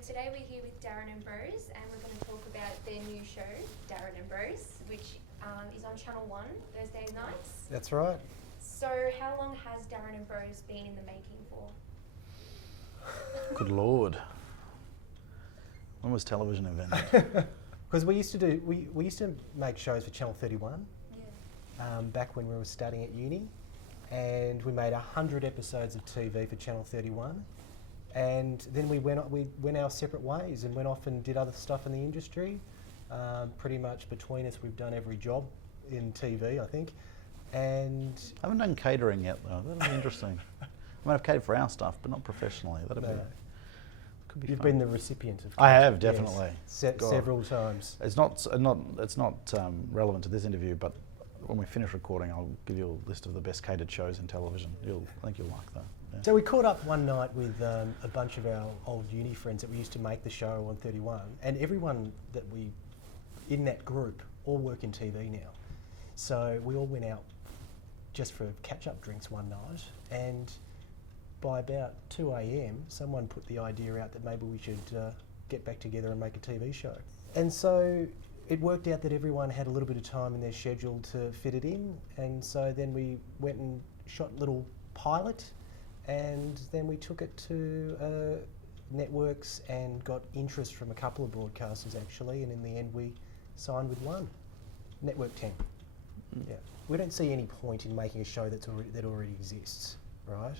today we're here with Darren and Bros, and we're going to talk about their new show, Darren and Bros, which is on Channel 1 Thursday nights. That's right. So how long has Darren and Bros been in the making for? Good Lord. When was television invented? Because we used to make shows for Channel 31 back when we were studying at uni, and we made 100 episodes of TV for Channel 31, and then we went our separate ways and went off and did other stuff in the industry. Pretty much between us, we've done every job in TV, I think. And I haven't done catering yet, though. That'll be interesting. I mean, I've catered for our stuff, but not professionally. Could be you've fun. been the recipient of. I have, yes, definitely. Several times. It's not relevant to this interview, but when we finish recording, I'll give you a list of the best catered shows in television. I think you'll like that. Yeah. So we caught up one night with a bunch of our old uni friends that we used to make the show on 31, and everyone that we in that group all work in TV now. So we all went out just for catch-up drinks one night, and by about 2 a.m, someone put the idea out that maybe we should get back together and make a TV show. And so it worked out that everyone had a little bit of time in their schedule to fit it in, and so then we went and shot a little pilot, and then we took it to networks and got interest from a couple of broadcasters actually, and in the end we signed with one, Network 10. Yeah. We don't see any point in making a show that already exists, right?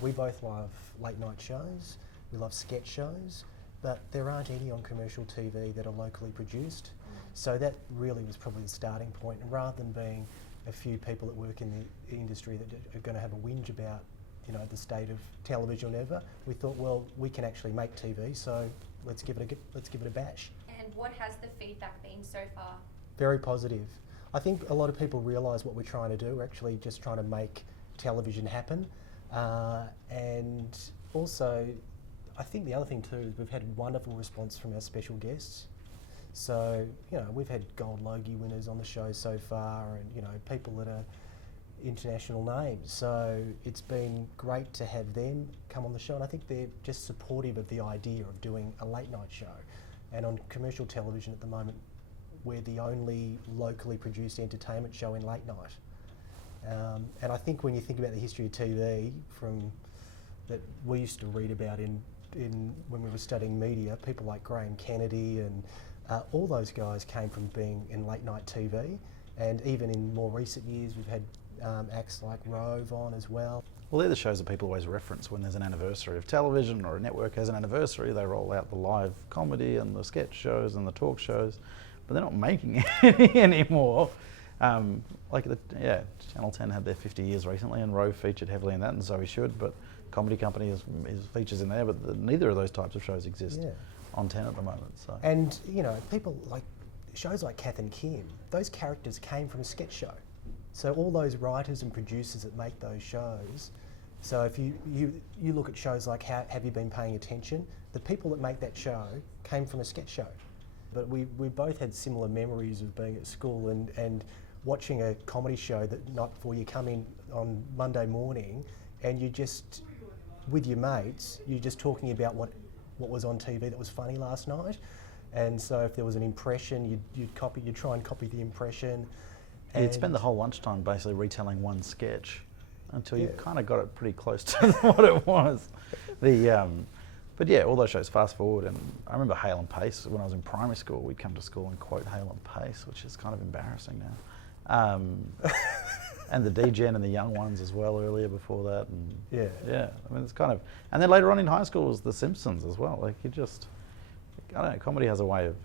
We both love late night shows, we love sketch shows, but there aren't any on commercial TV that are locally produced. So that really was probably the starting point, and rather than being a few people that work in the industry that are going to have a whinge about, the state of television or whatever, we thought, well, we can actually make TV, so let's give it a bash. And what has the feedback been so far? Very positive. I think a lot of people realise what we're trying to do. We're actually just trying to make television happen. And also, I think the other thing too is we've had wonderful response from our special guests. So, we've had Gold Logie winners on the show so far, and, people that are international names. So it's been great to have them come on the show, and I think they're just supportive of the idea of doing a late night show. And on commercial television at the moment, we're the only locally produced entertainment show in late night. And I think when you think about the history of TV that we used to read about in when we were studying media, people like Graham Kennedy and all those guys came from being in late night TV. And even in more recent years, we've had acts like Rove on as well. Well, they're the shows that people always reference when there's an anniversary of television or a network has an anniversary. They roll out the live comedy and the sketch shows and the talk shows, but they're not making any anymore. Channel 10 had their 50 years recently, and Rove featured heavily in that, and so he should, but Comedy Company is features in there, but neither of those types of shows exist on 10 at the moment. So. And, people like shows like Kath and Kim, those characters came from a sketch show. So all those writers and producers that make those shows, so if you look at shows like Have You Been Paying Attention, the people that make that show came from a sketch show. But we both had similar memories of being at school and watching a comedy show that night before you come in on Monday morning, and you just, with your mates, you're just talking about what was on TV that was funny last night. And so if there was an impression, you'd try and copy the impression. And you'd spend the whole lunchtime basically retelling one sketch until you kind of got it pretty close to what it was. But yeah, all those shows, fast forward, and I remember Hale and Pace. When I was in primary school, we'd come to school and quote Hale and Pace, which is kind of embarrassing now. And the D-Gen and the Young Ones as well earlier before that. And yeah, I mean, it's kind of, and then later on in high school was The Simpsons as well. Like I don't know, comedy has a way of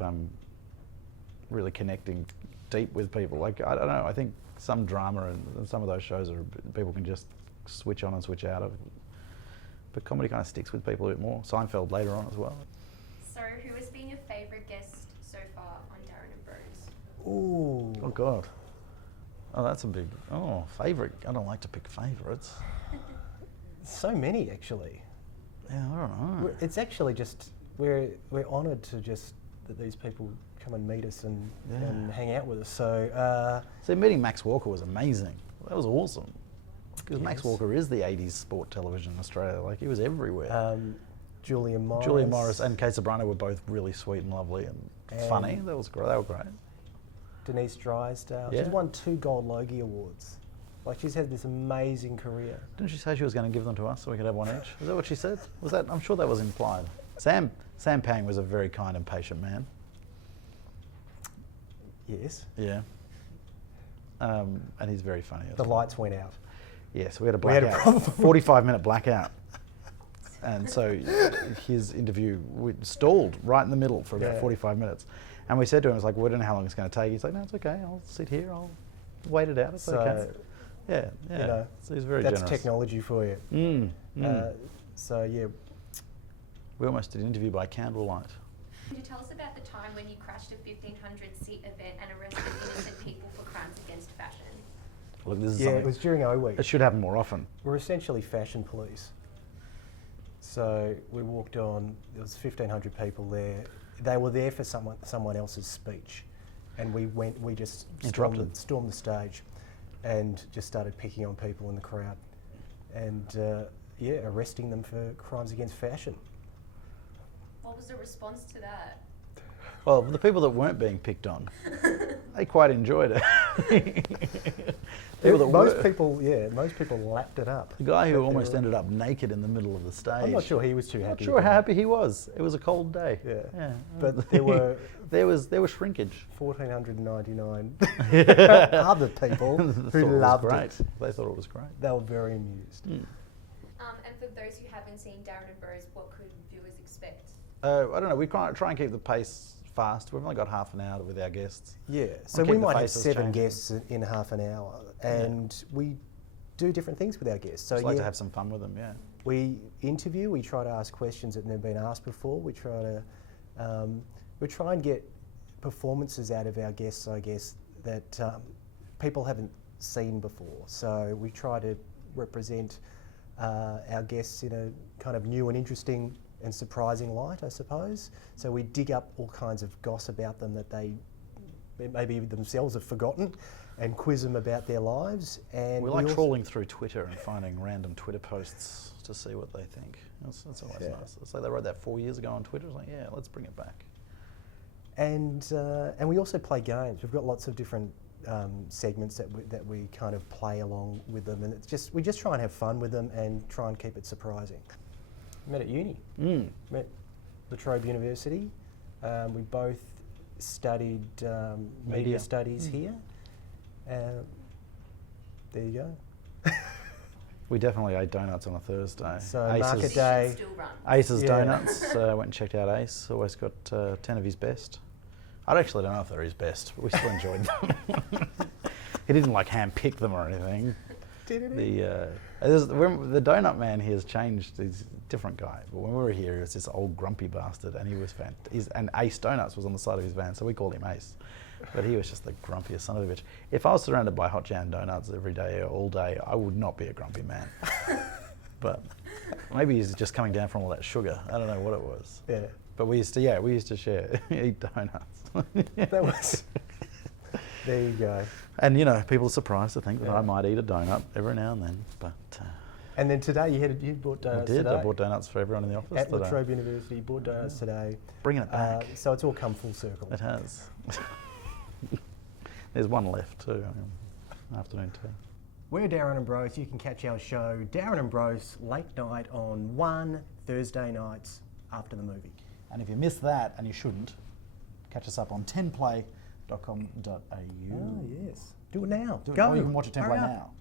really connecting deep with people. Like, I don't know, I think some drama and some of those shows people can just switch on and switch out of. But comedy kind of sticks with people a bit more. Seinfeld later on as well. So who has been your favourite guest so far on Darren and Bros? Ooh. Oh God. Oh, that's a big, favourite. I don't like to pick favourites. So many actually. Yeah, I don't know. It's actually just, we're honoured to just that these people come and meet us and hang out with us. So meeting Max Walker was amazing. That was awesome. Because Max Walker is the 80s sport television in Australia. Like, he was everywhere. Julia Morris. Julia Morris and Kate Sobrano were both really sweet and lovely and funny. That was great. They were great. Denise Drysdale. Yeah. She's won 2 Gold Logie Awards. Like, she's had this amazing career. Didn't she say she was going to give them to us so we could have one each? Is that what she said? Was that? I'm sure that was implied. Sam Pang was a very kind and patient man. Yes. Yeah. And he's very funny. as The well. lights went out. Yes, we had a We had a blackout. problem. 45-minute blackout. And so his interview stalled right in the middle for about Yeah. 45 minutes. And we said to him, it's like, we don't know how long it's going to take. He's like, no, it's okay. I'll sit here. I'll wait it out. It's So, okay. Yeah, yeah. you know, So he's very that's generous. technology for you. So, yeah. We almost did an interview by candlelight. Could you tell us about the time when you crashed a 1,500-seat event and arrested innocent people for crimes against fashion? Look, this is Yeah, it something. was during O Week. It should happen more often. We're essentially fashion police. So we walked on, there was 1,500 people there. They were there for someone else's speech. And we just Interrupted. stormed the stage and just started picking on people in the crowd. And arresting them for crimes against fashion. What was the response to that? Well, the people that weren't being picked on, they quite enjoyed it. Most people lapped it up. The guy But who they almost were- ended up naked in the middle of the stage. I'm not sure he was too Not happy. sure about how it. happy he was. It was a cold day. Yeah. But there were there was shrinkage. 1,499 other people Thought who was loved great. it. They thought it was great. They were very amused. And for those who haven't seen Darren and Bros, what could viewers expect? I don't know. We try and keep the pace fast. We've only got half an hour with our guests. Yeah, so We'll we keep the might have faces 7 changing. guests in half an hour, and we do different things with our guests. So Just like to have some fun with them. Yeah. we interview. We try to ask questions that have never been asked before. We try and get performances out of our guests, I guess, that people haven't seen before. So we try to represent our guests in a kind of new and interesting and surprising light, I suppose. So we dig up all kinds of gossip about them that they maybe themselves have forgotten, and quiz them about their lives. And We like also- trawling through Twitter and finding random Twitter posts to see what they think. That's always Yeah. nice. It's like they wrote that 4 years ago on Twitter. It's like, yeah, let's bring it back. And we also play games. We've got lots of different segments that we kind of play along with them, and we just try and have fun with them and try and keep it surprising. Met at uni. Met La Trobe University. We both studied media Media. studies here. There you go. We definitely ate donuts on a Thursday. So Ace's, market So you day. should still run. Ace's Yeah. Donuts. Went and checked out Ace. Always got 10 of his best. I actually don't know if they're his best, but we still enjoyed them. He didn't like hand-pick them or anything. The donut man here has changed. He's a different guy. But when we were here, he was this old grumpy bastard, and he was and Ace Donuts was on the side of his van, so we called him Ace. But he was just the grumpiest son of a bitch. If I was surrounded by hot jam donuts every day or all day, I would not be a grumpy man. But maybe he's just coming down from all that sugar. I don't know what it was. Yeah. But we used to share, eat donuts. That was. There you go. And people are surprised to think that Yeah. I might eat a donut every now and then. But And then today you bought I donuts did. today. I bought donuts for everyone in the office At La today. Trobe University, you bought donuts today. Bringing it back. So it's all come full circle. It has. There's one left too. Afternoon tea. We're Darren and Bros. You can catch our show, Darren and Bros, late night on 1 Thursday nights after the movie. And if you missed that, and you shouldn't, catch us up on 10play.com.au. Oh, yes. Do it now. Do it, Go. or you can watch it 10play Hurry up. now.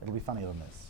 It'll be funnier than this.